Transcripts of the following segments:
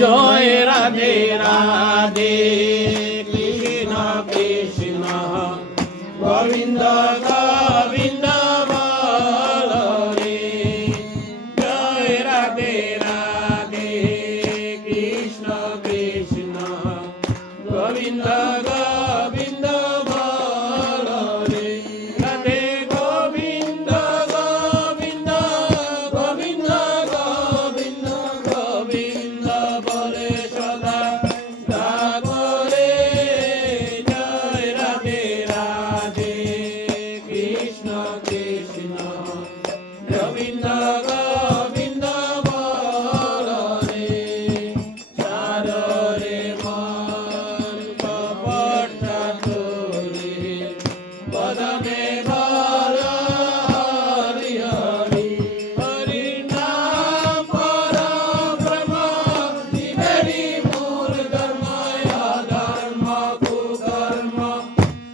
জয় রাধে রাধে কৃষ্ণ কৃষ্ণ গোবিন্দ গোবিন্দ বল রে জয় রাধে রাধে কৃষ্ণ কৃষ্ণ গোবিন্দ গোবিন্দ বল রে রাধে গোবিন্দ গোবিন্দ গোবিন্দ গোবিন্দ গোবিন্দ বলে সদা করে জয় রাধে রাধে কৃষ্ণ কৃষ্ণ গোবিন্দ গোবিন্দ বল রে চার রে মন কপট তোরে বদনে বল হরি হরি হরি নাম পরম ব্রহ্ম জীবেরি মূল ধর্ম অধর্ম কুকর্ম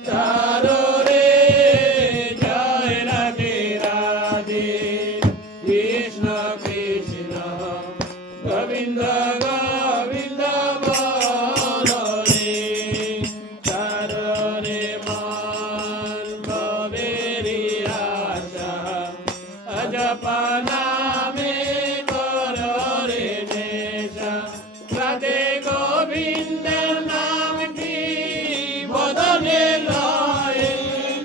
চার রে জয় রাধে রাধে কৃষ্ণ কৃষ্ণ গোবিন্দ গোবিন্দ বল রে চার রে মন ভবেরি আশা অজপা নামে কর রে নেশা রাধে গোবিন্দের নামটি বদনে লয়ে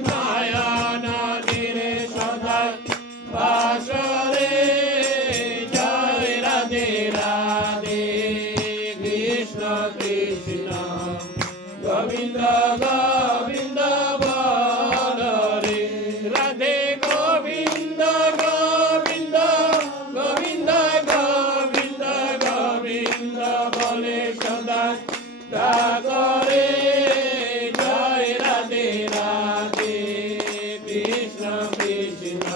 নয়ন তীরে সদা বাস রে জয় রাধে রাধে কৃষ্ণ কৃষ্ণ গোবিন্দ গোবিন্দ বল রে রাধে গোবিন্দ গোবিন্দ গোবিন্দ গোবিন্দ গোবিন্দ বলে সদা করে জয় রাধে রাধে কৃষ্ণ কৃষ্ণ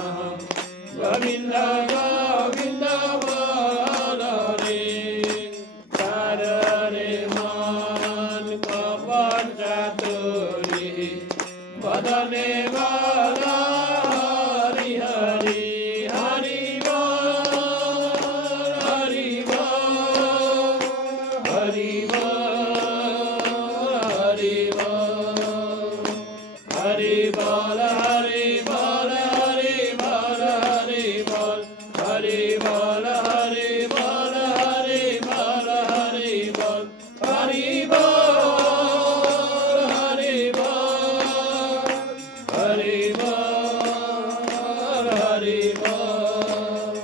গোবিন্দ গোবিন্দ বল রে চার রে মন কপট তোরে বদনে বল হরি হরি হরি বল হরি বল হরি বল হরি বল হরি বল হরি বল হরি বল হরি বল হরি বল হরি বল হরি বল হরি বল হরি বল হরি বল হরি বল হরি বল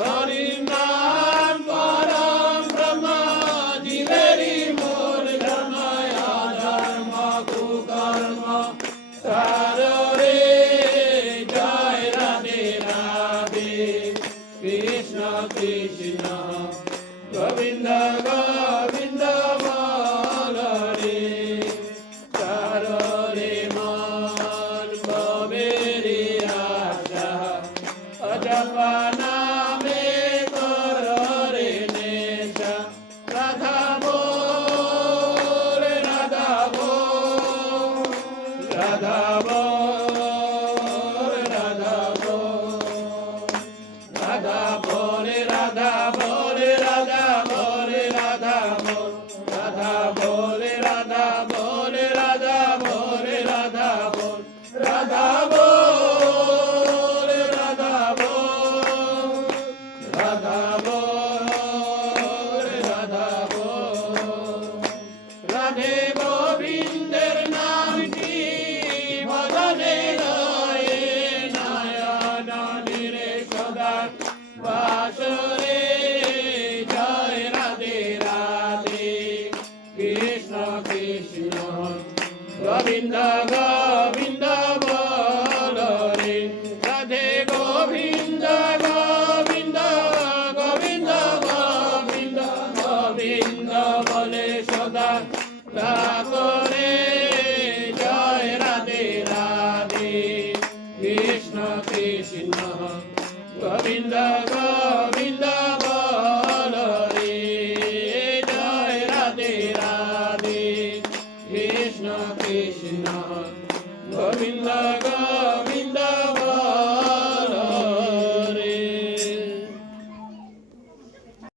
হরি নাম পরম ব্রহ্ম জীবেরি মূল ধর্ম অধর্ম কুকর্ম চার রে জয় রাধে রাধে কৃষ্ণ কৃষ্ণ গোবিন্দ গোবিন্দ বল রে চার রে মন ভবেরি আশা অজপা নামে কর রে নেশা রাধা বল রাধা বল রাধা বল রাধা বল রাধা বলে রাধা বলে রাধা বলে রাধা বল রাধা বলে রাধা বলে রাধা বলে রাধা বল রাধা বলে রাধা বল রাধা বলে রাধা বল রাধে গোবিন্দের নামটি বদনে লয়ে নয়ন নীরে সদা বাস রে জয় রাধে রাধে কৃষ্ণ কৃষ্ণ গোবিন্দ গোবিন্দ বল রে রাধে গোবিন্দ গোবিন্দ গোবিন্দ গোবিন্দ গোবিন্দ বলে সদা করে জয় রাধে রাধে কৃষ্ণ কৃষ্ণ গোবিন্দ